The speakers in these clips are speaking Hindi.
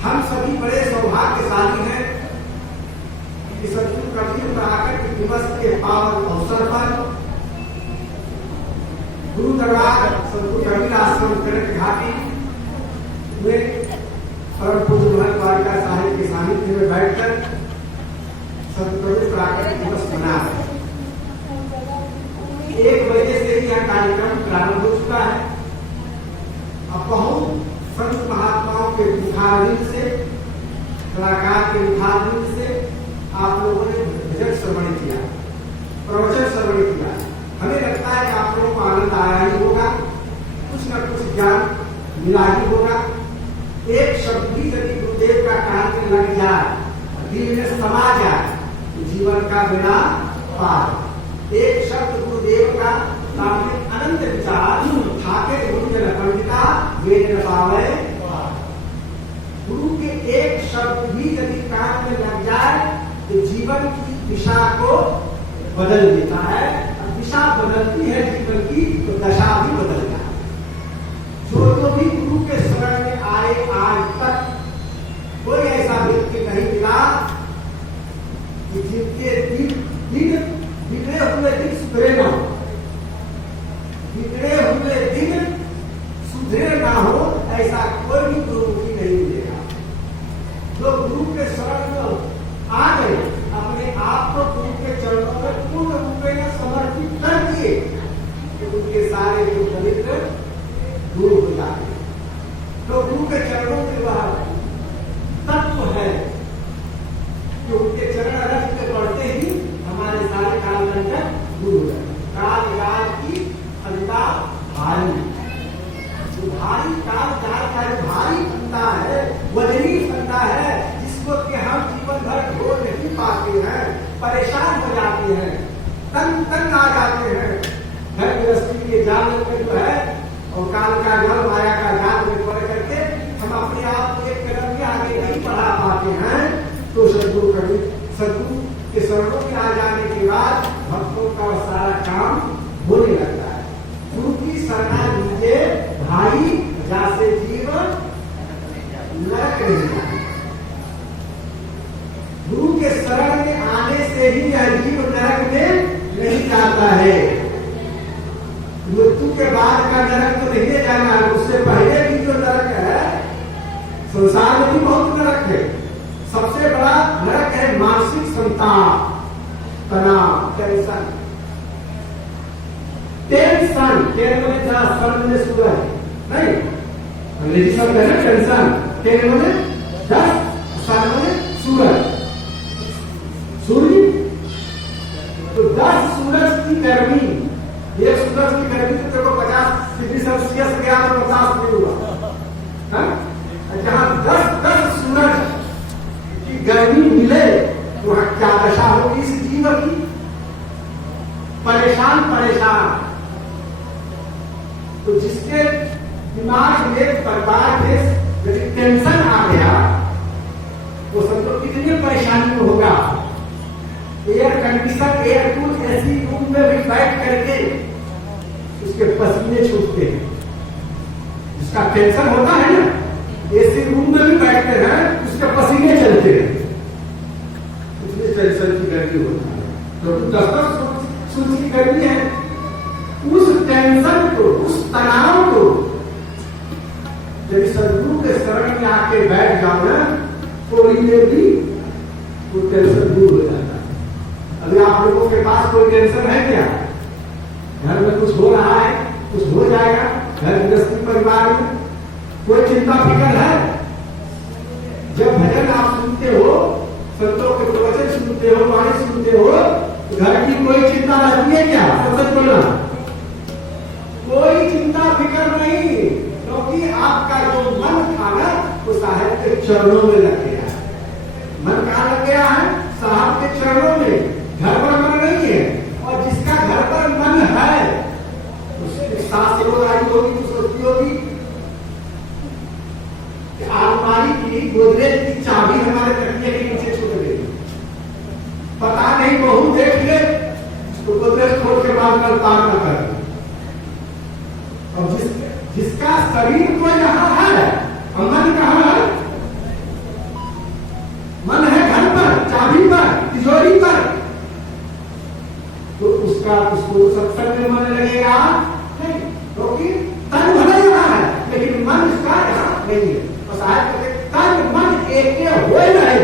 हम सभी बड़े सौभाग्यशाली हैं कि सतगुरु कबीर प्राकट दिवस के पावन अवसर पर गुरु दरबार सतगुरु कबीर आश्रम कनक घाटी में परम पूज्य महंत द्वारिका साहिब के सानिध्य में बैठकर सतगुरु कबीर प्राकट दिवस मना रहे 1 बजे से यह कार्यक्रम प्रारंभ हो चुका है। अब बहुत संत महात्माओं के मुखारविंद से, कलाकार के मुखारविंद से आप लोगों ने भजन श्रवण किया, प्रवचन श्रवण किया। हमें लगता है कि आप लोगों को आनंद आया ही होगा, कुछ न कुछ ज्ञान मिला ही होगा। एक शब्द भी यदि गुरुदेव का कान में लग जाए, दिल में समा जाए तो जीवन का बेड़ा पार। एक शब्द गुरुदेव का सामने अनंत विचार ठाके गुरुजन पंडिता वेद न पावे। गुरु के एक शब्द भी यदि कान में लग जाए तो जीवन की दिशा को बदल देता है। दिशा बदलती है जीवन की तो दशा भी बदल जाए। जो भी गुरु के शरण में आए आज तक कोई ऐसा व्यक्ति नहीं मिला कि जिनके बिगड़े हुए दिन सुधरे ना हो, बिगड़े हुए दिन सुधरे ना हो, ऐसा कोई भी गुरु की नहीं मिलेगा। जो गुरु के शरण में आ गए, अपने आप को गुरु के चरणों में पूर्ण रूप में समर्पित कर दिए तो उनके सारे जो पवित्र दूर हो जाते हैं। तो गुरु के चरणों में वह तत्व है कि उनके चरण रख के पढ़ते ही हमारे सारे काल दंड दूर हो जाते। काल काल की अंता भारी, जो भारी काल काल का भारी बनता है, वजनी बनता है, जिसको कि हम जीवन भर ढोल नहीं पाते हैं, परेशान हो जाते हैं, तंग आ जाते हैं। घर गृहस्थी के जाल में जो है और काल का जल माया का जाल में पड़ करके हम अपने आप को एक कदम के आगे नहीं बढ़ा पाते हैं। तो सदगुरु के शरणों में आ जाने के बाद भक्तों का सारा काम होने लगता है। गुरु की शरणा लीजिए भाई, जैसे जीवन नरक नहीं जाए। गुरु के शरण में आने से ही यह जीव नरक में नहीं जाता है। मृत्यु के बाद का नरक तो नहीं जाना है, उससे पहले भी जो नरक है, संसार में भी बहुत नरक है। सबसे बड़ा नरक है मानसिक संताप, तनाव, टेंशन। में जरा शब्द में सूर्य है नहीं, अंग्रेजी शब्द है ना टेंशन। टेन में 10, सन में सूरज, सूर्य। तो 10 सूरज की गर्मी, एक सूरज की गर्मी तो देखो 50 डिग्री सेल्सियस गया तो 50 नहीं हुआ। जहां 10 सूरज की गर्मी मिले तो क्या दशा होगी इस जीवन की? परेशान। तो जिसके दिमाग में परिवार में यदि टेंशन आ गया वो समझो कितनी परेशानी में होगा। Air condition, air cool, AC room में भी बैठ करके उसके पसीने छूटते हैं। जिसका टेंशन होता है ना, एसी रूम में भी बैठते हैं, उसके पसीने चलते हैं, इसलिए टेंशन की गर्मी होता है। तो 10 सूरज की गर्मी है। उस टेंशन को, उस तनाव को यदि सदगुरु के शरण में आके बैठ जाओ ना थोड़ी देर भी वो टेंशन दूर हो जाता है। अभी आप लोगों के पास कोई टेंशन है क्या? घर में कुछ हो रहा है, कुछ हो जाएगा, घर गृहस्थी परिवार में कोई चिंता फिक्र है? जब भजन आप सुनते हो, संतों के प्रवचन सुनते हो, वाणी सुनते हो, तो घर की कोई चिंता रहती है क्या? सच बोलना, कोई चिंता फिक्र नहीं, क्योंकि आपका जो मन था ना वो साहब के चरणों में लग गया है। मन कहाँ लग गया है? साहब के चरणों में। घर पर मन नहीं है, और जिसका घर पर मन है उसकी सास रो आई होगी तो सोचती होगी कि अलमारी की गोदरेज की चाबी हमारे तकिए के नीचे छूट गई, पता नहीं बहू देख ले तो गोदरेज खोल के बाद में काम न कर। और जिसका शरीर तो यहाँ है, मन कहाँ है? मन है घर पर, चाबी पर, तिजोरी पर, तो उसको सत्संग में मन लगेगा नहीं, क्योंकि तन भले यहाँ है लेकिन मन उसका यहाँ नहीं है। और साहब कहते तन मन एक हो रहे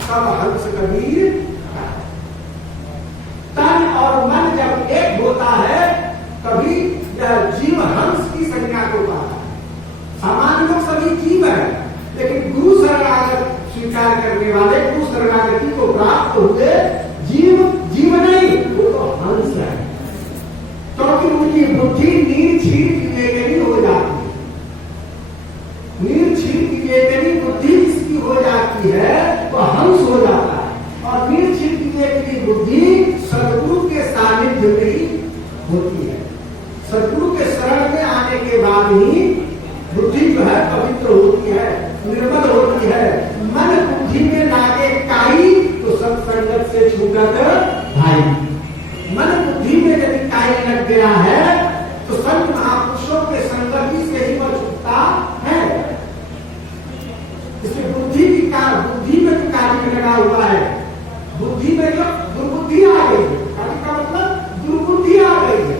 तब हंस कबीर। तन और मन जब एक होता है तभी यह जीव हंस की संज्ञा को पाता है। सामान्य लोग सभी जीव है, लेकिन गुरु शरणागत स्वीकार करने वाले, गुरु शरणागति को प्राप्त हुए जीव नहीं, वो तो हंस है, क्योंकि उनकी बुद्धि निर्छीर विवेकनी हो जाती है। निर्छीर विवेकनी बुद्धि जिसकी हो जाती है तो हंस हो जाता है। और निर्छीर विवेकनी बुद्धि सदगुरु के सानिध्य में ही होती है। सदगुरु के शरण में आने के बाद ही बुद्धि जो है पवित्र होती है, निर्मल होती है। मन बुद्धि में लागे काई तो सत्संगत से छूटत भाई। मन बुद्धि में यदि काई लग गया है तो संत महापुरुषों के संगति से ही वह छूटता है। इसलिए बुद्धि में जो काली लगा हुआ है, बुद्धि में जो दुर्बुद्धि आ गई है, काली का मतलब दुर्बुद्धि आ गई है,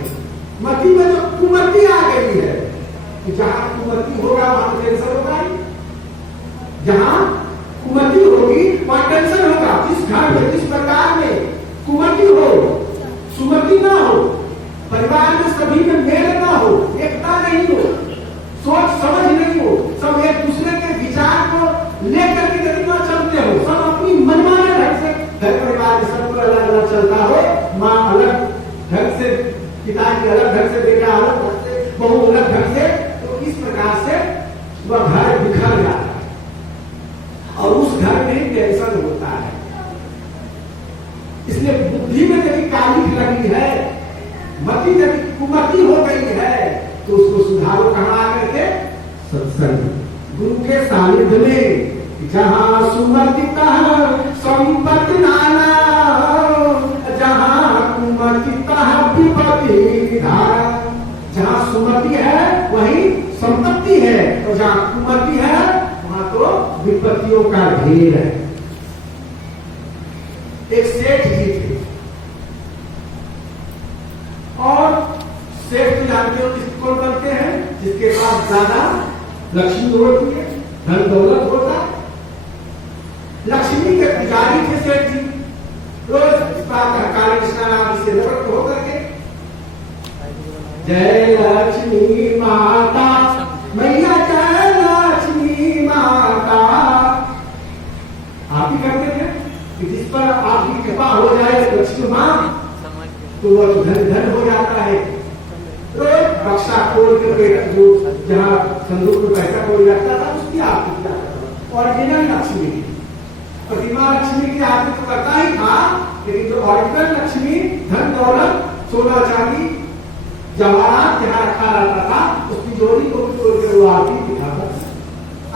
मति में जो कुमति आ गई है, तो जहां कुमति होगा वहां टेंशन होगा। जहां कुमति होगी वहां टेंशन होगा। जिस घर में, जिस प्रकार में कुमति हो, सुमति ना हो, परिवार में सभी में मेल ना हो, एकता नहीं हो, सोच समझ नहीं हो, सब एक दूसरे के विचार को लेकर के यदि ना चलते हो, सब अपनी मनमाने ढंग से घर परिवार में सब अलग अलग चलता हो, माँ अलग ढंग से, पिताजी अलग ढंग से, बेटा अलग ढंग से, बहू अलग ढंग से, तो इस प्रकार से वह घर बिखर जाता है और उस घर में टेंशन होता है। इसलिए बुद्धि में यदि काली लगी है, मति यदि कुमति हो गई है, तो उसको सुधारो कहाँ आकर के? सत्संग, गुरु के सानिध्य में। जहां सुमति तहाँ संपत्ति नाना, जहां कुमति तहाँ विपत्ति धारा। जहां सुमति है वही संपत्ति है, और जहां कुमति है वहां तो विपत्तियों का ढेर है। एक सेठ जी थे, और सेठ तो जानते हो किसको कौन बनते हैं? जिसके पास ज्यादा लक्ष्मी होती है, धन दौलत होता है। लक्ष्मी के पुजारी थे सेठ जी। रोज काली स्नान से निवृत्त होकर के जय लक्ष्मी माता मैया, जय लक्ष्मी माता आप ही करते थे कि जिस पर आपकी कृपा हो जाए लक्ष्मी मां, तो वह धन हो जाता है। रोज बक्सा खोल के जो जहाँ संदूक में पैसा कोई रखता था उसकी आरती किया करता। ऑरिजिनल लक्ष्मी, प्रतिमा लक्ष्मी की आरती तो करता ही था, लेकिन जो ऑरिजिनल लक्ष्मी धन दौलत सोना चांदी जवाहरात जहाँ रखा रहता था, उस तिजोरी को भी तोड़ के वो आरती दिखाता था।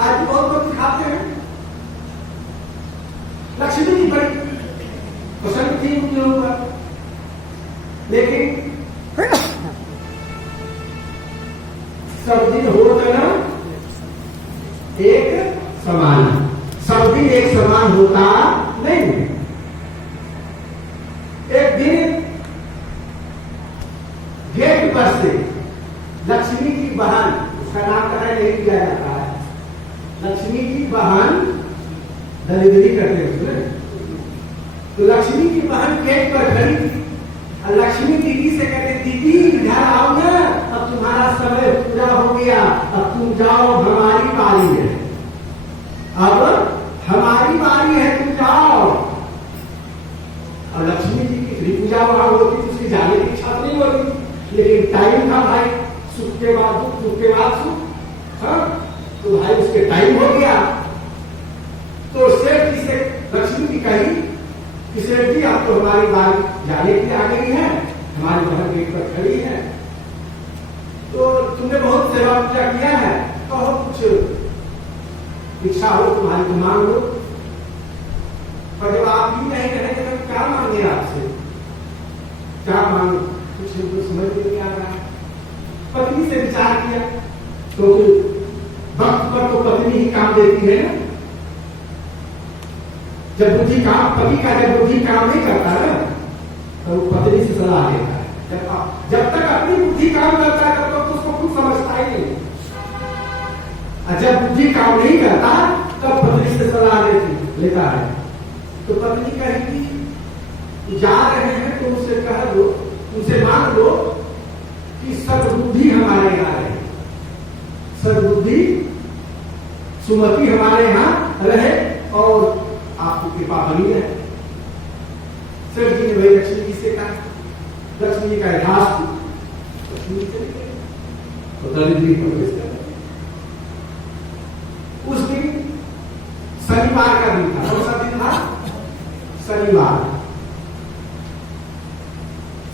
आज बहुत लोग दिखाते हैं। लक्ष्मी की बड़ी पसंद थी उनके ऊपर, लेकिन सब दिन होता ना एक समान, सब दिन एक समान होता नहीं। एक दिन गेट पर से लक्ष्मी की बहन, उसका नाम कहा नहीं किया जाता है, लक्ष्मी की बहन दरिद्री करते हैं उसमें। तो लक्ष्मी की बहन पेट पर खड़ी थी और लक्ष्मी दीदी से कहते, दीदी इधर आओ ना, अब तुम्हारा समय पूरा हो गया, अब तुम जाओ, हमारी बारी है, अब हमारी बारी है, तुम जाओ। और लक्ष्मी जी की पूजा वहां होती थी, उसकी जाने की इच्छा नहीं होती, लेकिन टाइम था भाई, सुख के बाद दुख, दुख के बाद सुख। हाँ, तो भाई उसके टाइम हो गया। तो सेठ जी से लक्ष्मी जी कही कि सेठ जी अब तो हमारी बारी जाने की आ गई है, हमारी बहन गेट पर खड़ी है, तो तुमने बहुत सेवा पूजा किया है, कहो कुछ इच्छा हो तुम्हारी तो मांग लो। पर जब आप ही नहीं कहेंगे तो क्या मांगे आपसे, क्या मांगे, कुछ समझ नहीं आ रहा। पत्नी से विचार किया तो वक्त पर तो पत्नी ही काम देती है ना। जब बुद्धि काम, पति का जब बुद्धि काम नहीं करता ना, तो वो पत्नी से सलाह लेता है। जब तक अपनी बुद्धि काम करता है तब तक उसको कुछ समझता ही नहीं, और जब बुद्धि काम नहीं करता तब पत्नी से सलाह लेता है। तो पत्नी कहेगी जा रहे हैं तो उनसे कह दो, उनसे मांग लो कि सद्बुद्धि हमारे यहाँ रहे, सद्बुद्धि सुमति हमारे यहाँ रहे और आपकी कृपा बनी है। सेठ जी ने वही लक्ष्मी जी से कहा, लक्ष्मी जी का यथार्थ लक्ष्मी जी चली गई तो दरिद्री प्रवेश कर। उस दिन शनिवार का दिन था, कौन सा दिन था, शनिवार।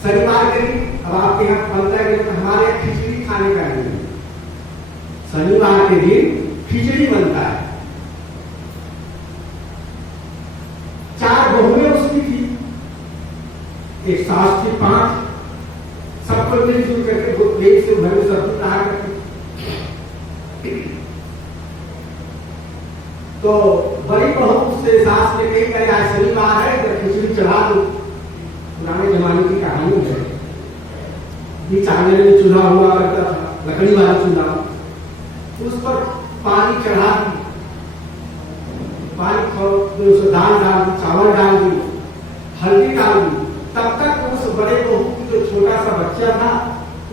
शनिवार के दिन अब आपके यहाँ बनता है कि हमारे यहाँ खिचड़ी खाने का दिन है। शनिवार के दिन खिचड़ी बनता है। 4 बहुएं उसकी थी, एक सास थी, 5 सबको मिलजुल करके एक से घर में सब्जी तैयार करती। तो बड़ी बहू से सास ने कही कि आज शनिवार है तो खिचड़ी चढ़ा दो। पुराने जमाने की कहानी है, ये चावल में चूल्हा हुआ करता था, लकड़ी वाला चूल्हा, उस पर पानी चढ़ा दी, पानी दाल डाल दी, चावल डाल दी, हल्दी डाल दी। तब तक उस बड़े बहू की जो छोटा सा बच्चा था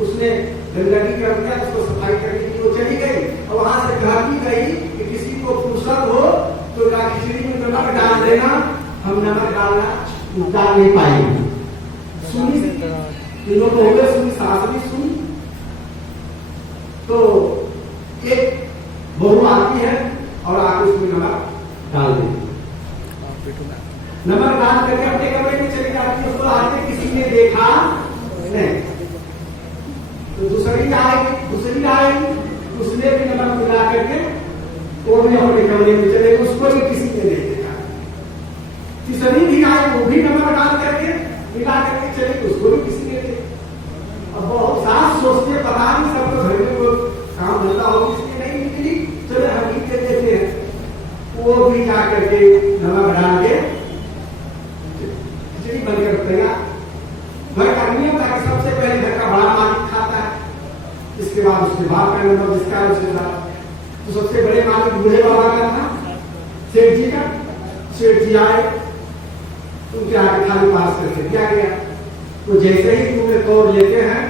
उसने गंदगी कर दिया, उसको सफाई करने के लिए वो चली गई और वहां से कह भी गई कि किसी को फुर्सत हो तो खिचड़ी में नमक डाल देना, हम नमक डालना डाल नहीं पाएंगे। सुनी तीनों बहुएं सुनी, सास भी सुनी। तो एक बहू आती है और आगे उसमें नमक डाल देती, नमक डाल करके अपने कमरे में चली जाती है। उसको आगे किसी ने देखा नहीं, तो दूसरी आएगी, उसने भी नमक मिला करके वो भी अपने कमरे में चले, उसको भी किसी ने नहीं देखा। तीसरी भी आई, वो भी नमक डाल करके मिला करके चले, उसको भी किसी ने देखा। अब बहुत सास सोचते पता नहीं सबको घर में वो काम धंधा हो, इसलिए नहीं निकली, चलो हम ही दे देते हैं। वो भी जा करके नमक डाल के खिचड़ी बनकर तैयार। घर का नियम था कि सबसे पहले घर का बड़ा मालिक खाता है, इसके बाद उसके बाप का नंबर जिसका है उसके साथ। तो सबसे बड़े मालिक बूढ़े बाबा का था, सेठ जी का। सेठ जी आए, उनके आगे थाली पास करके दिया गया। तो जैसे ही पूरे तोड़ लेते हैं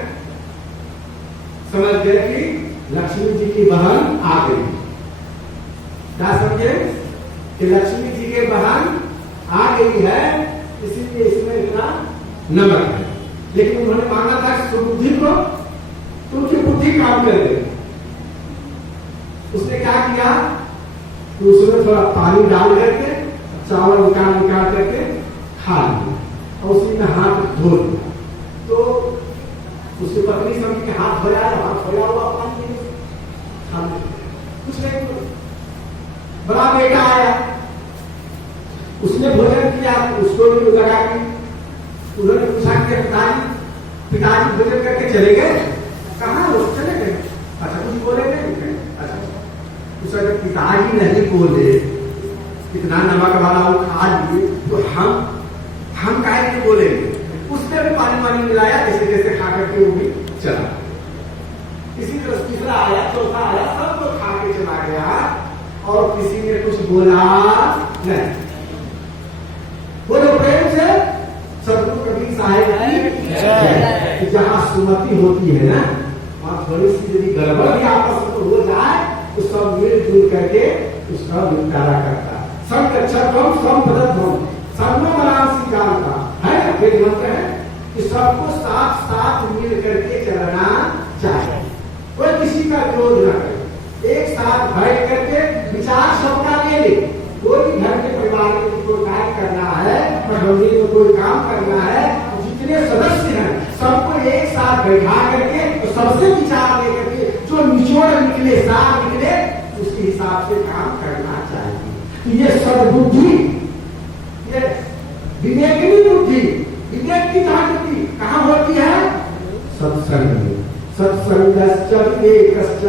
समझ गए कि लक्ष्मी जी की बहन आ गई। क्या समझे कि लक्ष्मी जी की बहन आ गई है, इसीलिए इसमें इतना नमक है। लेकिन उन्होंने मांगा था सुबुद्धि को, तो उनकी बुद्धि काम कर गई। उसने क्या किया, तो उसमें थोड़ा पानी डाल करके चावल निकाल करके खा लिया और उसी में हाथ धो लिया। तो उसकी पत्नी समझी कि हाथ धोया है, हाथ धोया हुआ पानी खा लिया, कुछ नहीं बोला। बड़ा बेटा आया, उसने भोजन किया, उसको भी लगा के उन्होंने पूछा कि पिताजी भोजन करके चले गए, कहाँ वो चले गए, अच्छा कुछ बोले नहीं, अच्छा उसका जब पिताजी नहीं बोले, इतना नमक वाला वो खा लिए, तो हम काहे नहीं बोलेंगे। उसने भी पानी मिलाया, जैसे जैसे खा करके वो भी चला। इसी तरह तीसरा आया, चौथा आया, सब तो खा के चला गया और किसी ने कुछ बोला नहीं। बोलो प्रेम से सदगुरु कबीर साहिब की जहां सुमति होती है ना, वहां थोड़ी सी यदि गड़बड़ भी आपस में हो जाए तो सब मिलजुल करके उसका निपटारा करता है। सब कच्छम सब पदम सबनो मनासी जानता है ना, फिर मंत्र है कि सबको साथ साथ मिल करके चलना चाहिए, कोई किसी का विरोध न करे, एक साथ बैठ करके विचार सबका ले ले। कोई घर के परिवार में कोई कार्य करना है, मंदिर में कोई काम करना है, जितने सदस्य हैं सबको एक साथ बैठा करके तो सबसे विचार लेकर के जो निचोड़ निकले साथ निकले उसी हिसाब से काम करना चाहिए। तो ये सद्बुद्धि, ये विवेकनी बुद्धि, विवेक की जागृति कहाँ होती है? सत्संग में। सत्संगश्च विवेकश्च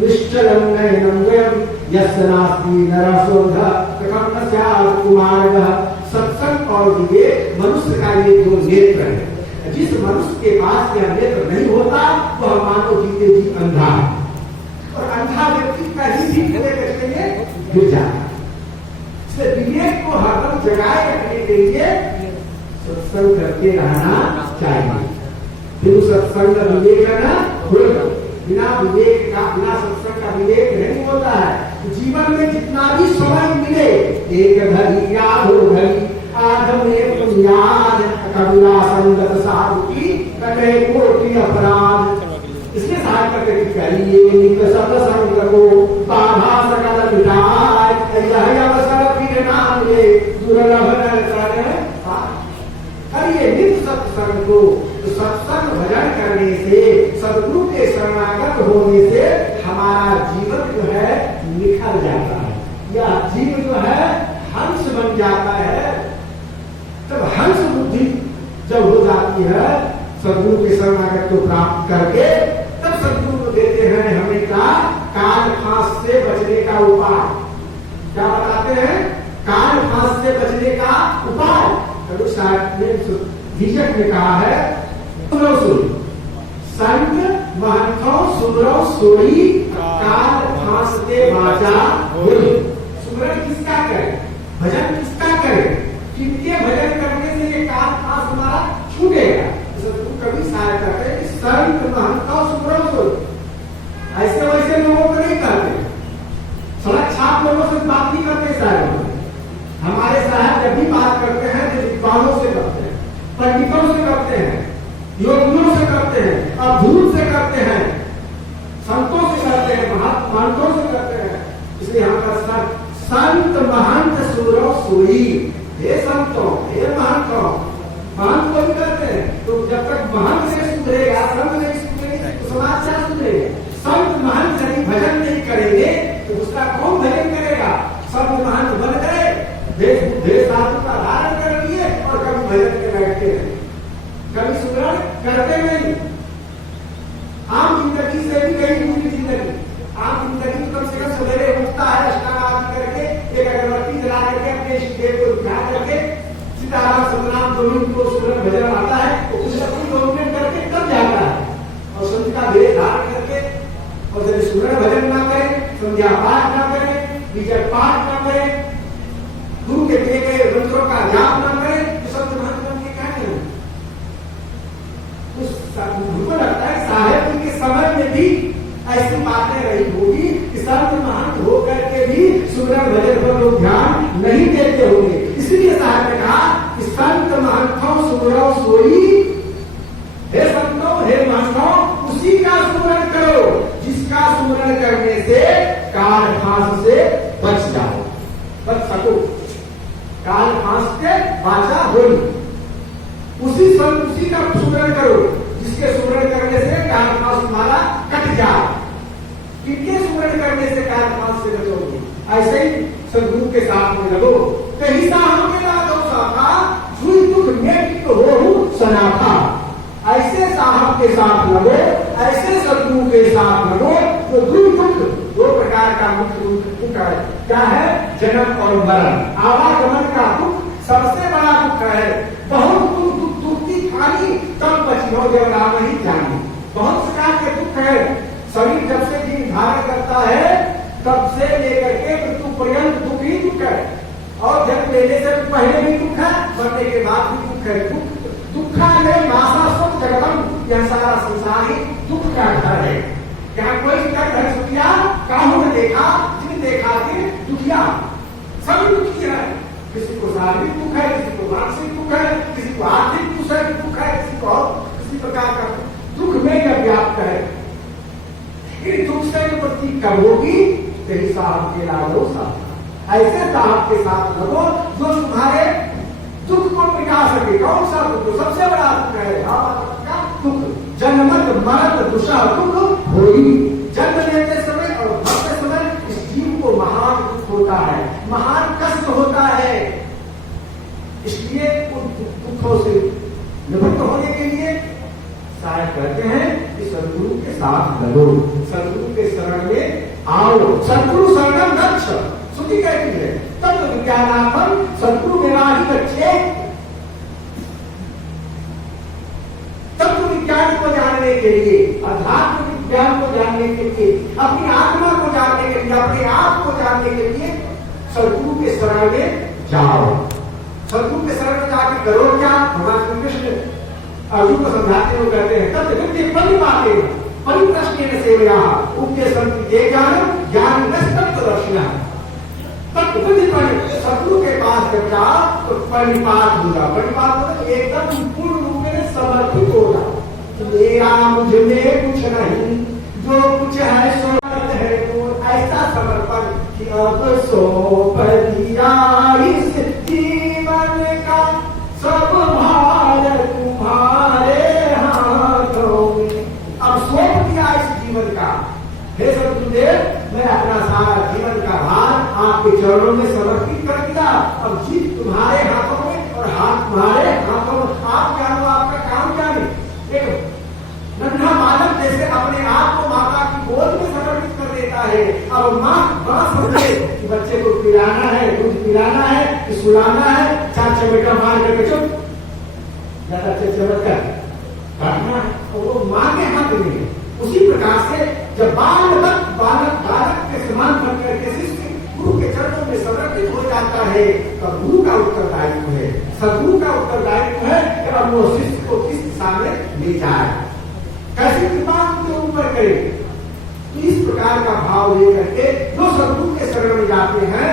निश्चलं नयनं वयं यस्य नास्ति नरसोऽधः कथं न स्यात् कुमारः। सत्संग और विवेक मनुष्य का ये जो नेत्र है, जिस मनुष्य के पास यह नेत्र नहीं होता वह मानो जीते जी अंधा है, और अंधा व्यक्ति कहीं भी विवेक के लिए गिर जाता है। इसलिए विवेक को हरदम जगाए रखने के लिए सत्संग करके रहना चाहिए। फिर सत्संग विवेक है ना, बिना विवेक का, बिना सत्संग का विवेक नहीं होता है। जीवन में जितना भी समय मिले, एक घड़ी या दो घड़ी आधम में याद कबीरा संगत साधु की कटे कोटि अपराध। इसके साथ करके करिए निक सत्संग को बाधा सकल मिटाए, यह अवसर फिर ना मिले दुर्लभ करिए नित्य सत्संग को। तो सत्संग भजन करने से, सदगुरु के शरणागत होने से हमारा जीवन जो है निखर जाता है, यह जीवन जो है हंस बन जाता है। तब हंस बुद्धि जब हो जाती है सदगुरु के शरणागत को प्राप्त करके, तब सदगुरु को देते हैं हमें का काल फांस से बचने का उपाय। क्या बताते हैं? काल फांस से बचने का उपाय। झिझक ने कहा है संत महंथों सुमरो सोई काल फांसते बाजा बोली। सुमरन किसका करे, भजन किसका करे, किनके भजन करने से ये काल फांस हमारा छूटेगा। कभी सहायता करे कि संत महंथों सुमरो सोई। ऐसे वैसे लोगों को नहीं करते, सड़क छाप लोगों से बात नहीं करते साहब। हमारे साहब जब भी बात करते हैं तो विद्वानों से करते हैं, पंडितों से करते हैं, योगियों से करते हैं, अद्भुत से करते हैं, संतों से करते हैं, महंतों से करते हैं। इसलिए हमारा संत महंत सुरो सोई। हे संतों, हे महंतों, महंत को भी करते हैं। तो जब तक महंत से सुधरेगा, संत नहीं सुधरेगा तो समाज क्या सुधरेगा? संत महंत यदि भजन नहीं करेंगे तो उसका कौन भजन करेगा? संत महंत बन गए, देश साधु का धारण कर लिए और कभी भजन के बैठते हैं, कभी सुमरन करते नहीं। आम जिंदगी से भी कहीं दूसरी जिंदगी, आम जिंदगी कम से कम सवेरे उठता है, स्नान करके एक अगरबत्ती जला करके अपने देव को उठा करके सीताराम सतनाम गोविंद को सुमरन भजन आता है, तो कुछ 2 मिनट करके तब जाता है और संत का वेश धारण करके। और जब सुमरन भजन ना करें, संध्या पाठ ना करें, विजय पाठ ना करें, गुरु के दिए गए मंत्रों का जाप न करें, तो संत महंत बन के क्या करें? उनको लगता है साहेब के समय में भी ऐसी बातें रही होगी कि संत महंत होकर के भी सुमरन भजन पर लोग ध्यान नहीं देते होंगे। इसलिए साहब ने कहा कि संत महंतों सुमरो सोई। हे संतों, हे महंतों, उसी का सुमरन करो जिसका सुमरन करने से काल फांस से बच जाओ, बच सको। काल फांस के बाजा होली, उसी का सुमरन करो जिसके सुमरन करने से काल फांस तुम्हारा कट जाए। किनके सुमरन करने से काल फांस से बचोगे? ऐसे ही सदगुरु के साथ में लगो। कहीं साहब के लादो साखा झुई दुख में तो हो सनाथा। ऐसे साहब के साथ लगो, ऐसे सदगुरु के साथ लगो तो दुख 2 प्रकार का मुख्य दुख है। क्या है? जन्म और मरण, आवागमन का दुख सबसे बड़ा दुख है। बहुत दुख की खानी तब बचियो जब राम ही जानी। बहुत प्रकार के दुख है। शरीर जब से जीवन धारण करता है तब से लेकर के मृत्यु पर्यंत दुख ही दुख है। और जन्म लेने से पहले भी दुख है, मरने के बाद भी दुख है। दुखा में मासा सुख जगतम, यह सारा संसार ही दुख का घर है। यहाँ कोई घर सुखिया काहू ने देखा, जिन देखा कि दुखिया सभी दुखी है। किसी को शारीरिक दुख है, किसी को मानसिक दुख है, किसी को आर्थिक दुख है, किसी को किसी प्रकार का दुख में यह व्याप्त है। इन दुख से निवृत्ति कब होगी? तेरी साहब के लागो साहब, ऐसे साहब के साथ लगो जो तुम्हारे दुख को मिटा सके। कौन सा दुख? सबसे बड़ा दुख है दुख, जन्मत मरत दुषा दुख होई। जन्म लेते समय और मरते समय इस जीव को महान दुख होता है, महान कष्ट होता है। इसलिए उन दुखों से निवृत्त होने के लिए साहब कहते हैं कि सदगुरु के साथ लगो, सदगुरु के शरण में आओ। सदगुरु शरणम गच्छ, श्रुति कहती है तब विज्ञानार्थम सदगुरु मेरा ही बच्चे। तत्व विज्ञान को जानने के लिए, अध्यात्म विज्ञान को जानने के लिए, अपनी आत्मा को जानने के लिए, अपने आप को जानने के लिए सदगुरु के शरण में जाओ। सदगुरु के शरण में जाके करो क्या? भगवान श्री कृष्ण अर्जुन को समझाते हुए कहते हैं तब विद्य परिपाते परिप्रश्न सेवया उपदेशं दे ज्ञान दर्शिना। तब सदगुरु के पास जब जाओ तो परिपात होगा। परिपात मतलब एकदम पूर्ण रूप में समर्पित होगा। मेरा मुझ में कुछ नहीं, जो कुछ है सो है, तो ऐसा समर्पण कि अब सौंप दिया इस जीवन का सब भार तुम्हारे हाथों में। अब सौंप दिया इस जीवन का, हे सदगुरुदेव मैं अपना सारा जीवन का भार आपके चरणों में समर्पित कर दिया। अब जीव तुम्हारे हाथों में और हाथ तुम्हारे हाथों में। आप जानो आपका काम जाने। एक नन्हा बालक जैसे अपने आप को माता की गोद में समर्पित कर देता है। अब माँ बड़ा समझे कि बच्चे को पिलाना है, दूध पिलाना है, कि सुलाना है, चार चमेटा मार करके चुप ज्यादा चमक कर काटना है, तो वो माँ के हाथ में है। उसी प्रकार से जब बालक के समान बन करके शिष्य गुरु के चरणों में समर्पित हो जाता है, तब गुरु का उत्तरदायित्व है, सदगुरु का उत्तरदायित्व है कि अब वो शिष्य को किस दिशा में ले जाए, कैसी कृपा उनके ऊपर करे। तो इस प्रकार का भाव लेकर के जो सदगुरु के शरण में जाते हैं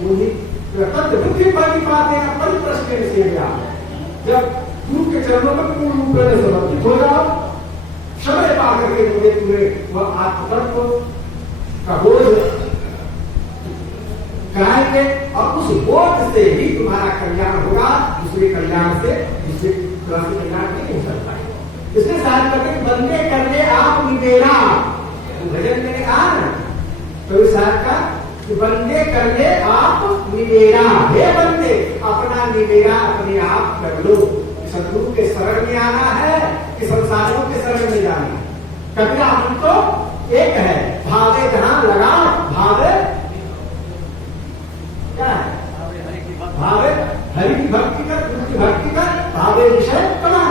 उन्हीं तत्व परिप्रश्न सेवया। जब गुरु के चरणों में पूर्ण रूप में समर्पित हो जाओ, समय पा करके तुम्हें वह आत्मतत्व का बोध कराएंगे और उस बोध से ही तुम्हारा कल्याण होगा। दूसरे कल्याण से दूसरे कल्याण नहीं हो सकता है। इसलिए साथ करके बंदे कर ले आप निवेरा, भजन मैंने कहा ना, तो इस साथ का बंदे कर ले आप निवेरा। हे बंदे अपना निवेरा अपने आप कर लो। सदगुरु के शरण में आना है कि संसारों के शरण में जाना है। कबीरा हम तो एक है, भावे जहां लगा भावे क्या है? भावे हरि की भक्ति कर, गुरु की भक्ति कर, भावे विषय कमा।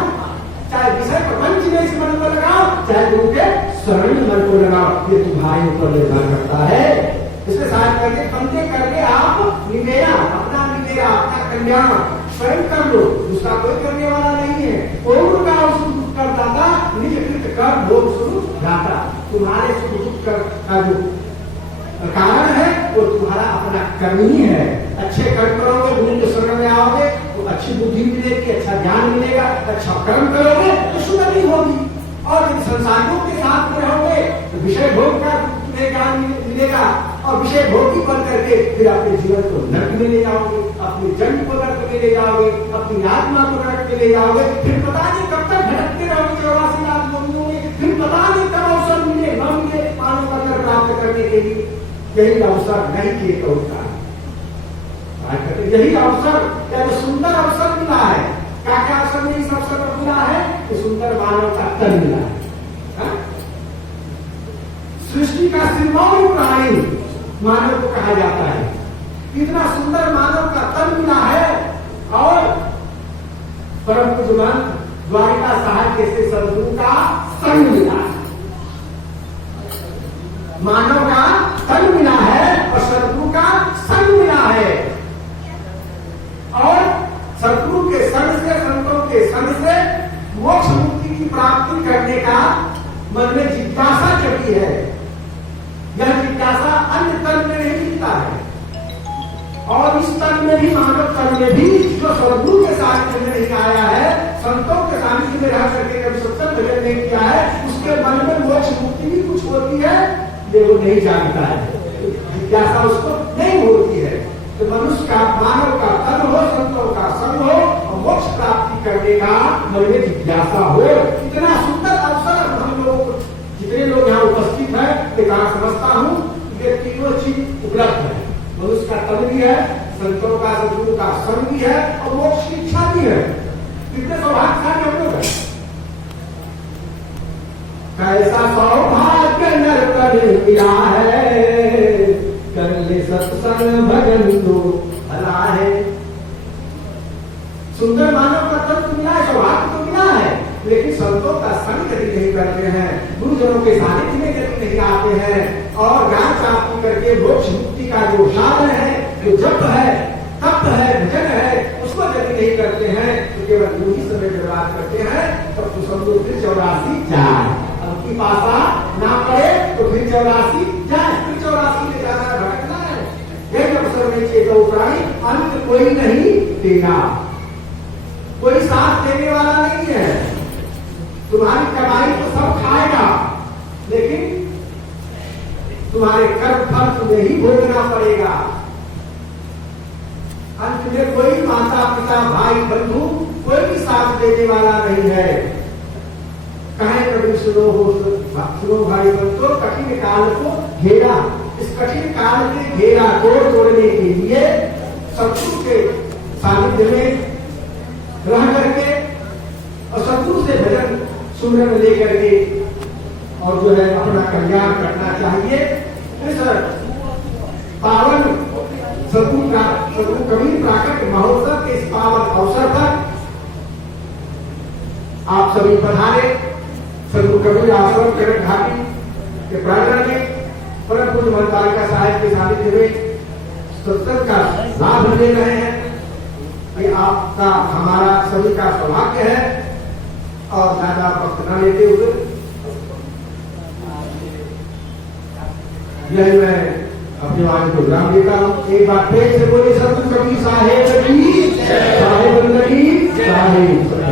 चाहे विषय प्रपंच में इस मन को लगाओ, चाहे गुरु के शरण में मन को लगाओ, ये तुम्हारे ऊपर निर्भर करता है। इसलिए साथ करके बंदे करके आप निवेरा, अपना निवेरा, अपना कल्याण स्वयं कर लो, दूसरा कोई करने वाला नहीं है। पूर्ण का सुख दुख कर दाता, निज कृत कर भोग सुख दाता। तुम्हारे सुख दुख का जो कारण है वो तुम्हारा अपना कर्म ही है। अच्छे कर्म करोगे, गुरु के शरण में आओगे तो अच्छी बुद्धि मिलेगी, अच्छा ज्ञान मिलेगा। अच्छा कर्म करोगे तो सुगति होगी। और यदि संसारियों के साथ में रहोगे तो विषय भोग का तुम्हें ज्ञान मिलेगा और विषय भोगी बन करके फिर अपने जीवन को नरक में ले जाओगे, अपने जन्म को नरक में ले जाओगे, अपनी आत्मा को नरक में ले जाओगे। फिर पता नहीं कब तक भटकते रहोगे 84 लाख योनियों में। फिर पता नहीं कब अवसर मिले न मिले मानव का कर प्राप्त करने के लिए। यही अवसर नहीं किए तो होता है, यही अवसर या तो सुंदर अवसर मिला है। क्या क्या अवसर में इस अवसर पर मिला है? तो सुंदर मानव का तन मिला है। सृष्टि का सिरमौर प्राणी मानव को कहा जाता है। इतना सुंदर मानव का तन मिला है और परम पूज्यमान द्वारिका साहब जैसे सदगुरु का संग मिला है। मानव का संग मिला है और सदगुरु का संग मिला है। और सदगुरु के संग से, संतों के संग से मोक्ष मुक्ति की प्राप्ति करने का मन में जिज्ञासा जगी है। यह जिज्ञासा अन्य तन में नहीं मिलता है। और इस तन में भी, मानव तन में भी, जो सदगुरु के सानिध्य में नहीं आया है, संतों के सानिध्य में रह करके कभी सत्संग भजन नहीं किया है, उसके मन में मोक्ष मुक्ति भी कुछ होती है ये वो नहीं जानता है, जिज्ञासा उसको नहीं होती है। तो मनुष्य का, मानव का तन हो, संतों का संग हो और मोक्ष प्राप्ति करने का मन में जिज्ञासा हो। इतना सुंदर अवसर हम लोग, जितने लोग यहाँ उपस्थित है, कहा समझता हूँ ये तीनों चीज उपलब्ध है। मनुष्य का तन भी है, संतों का, सदगुरु का संग भी है और मोक्ष की इच्छा भी है। कितने सौभाग्यशाली हम लोग हैं। कैसा सौभाग्य नर मिला है, कर ले सत्संग भजन तो भला है। सुंदर मानव का तन तो मिला है, सौभाग्य तो मिला है, लेकिन संतों का संग यदि नहीं करते हैं, गुरुजनों के सानिध्य में यदि नहीं आते हैं और ज्ञान प्राप्ति करके मोक्ष मुक्ति का जो साधन है, जो जप है, तप है, भजन है, उसको यदि नहीं करते हैं तो केवल यूं ही समय बर्बाद करते हैं। तब तो समझो फिर 84 जाए, अब की पासा ना पड़े तो फिर 84 जाए, फिर 84 ले जाना भटकना है। यही अवसर में चेतो प्राणी अंत कोई नहीं देना, कोई साथ देने वाला नहीं है। तुम्हारी कमाई तो सब खाएगा, लेकिन तुम्हारे कर्म फल तुम्हें ही भोगना पड़ेगा। अंत में कोई माता पिता भाई बंधु कोई भी साथ देने वाला नहीं है। कहे कभी सुनो भाई बंधु, कठिन काल को घेरा, इस कठिन काल के घेरा को तोड़ने के लिए सत्संग के सानिध्य में रह करके और सत्संग से भजन सुमरन लेकर के और जो है अपना कल्याण करना चाहिए। इस पावन सदगुरु कबीर प्राकट्य महोत्सव के इस पावन अवसर पर आप सभी पधारे। सदगुरु कबीर आश्रम करक घाटी के प्रांगण में परम पूज्य महंतालिका साहिब के सानिध्य में सत्संग का लाभ ले रहे हैं। ये आपका, हमारा सभी का सौभाग्य है। और ज्यादा वक्त न लेते हुए यही मैं अपने वाणी को विराम देता हूँ। एक बार फिर से बोले सदगुरु कबीर साहेब की, साहेब की, साहेब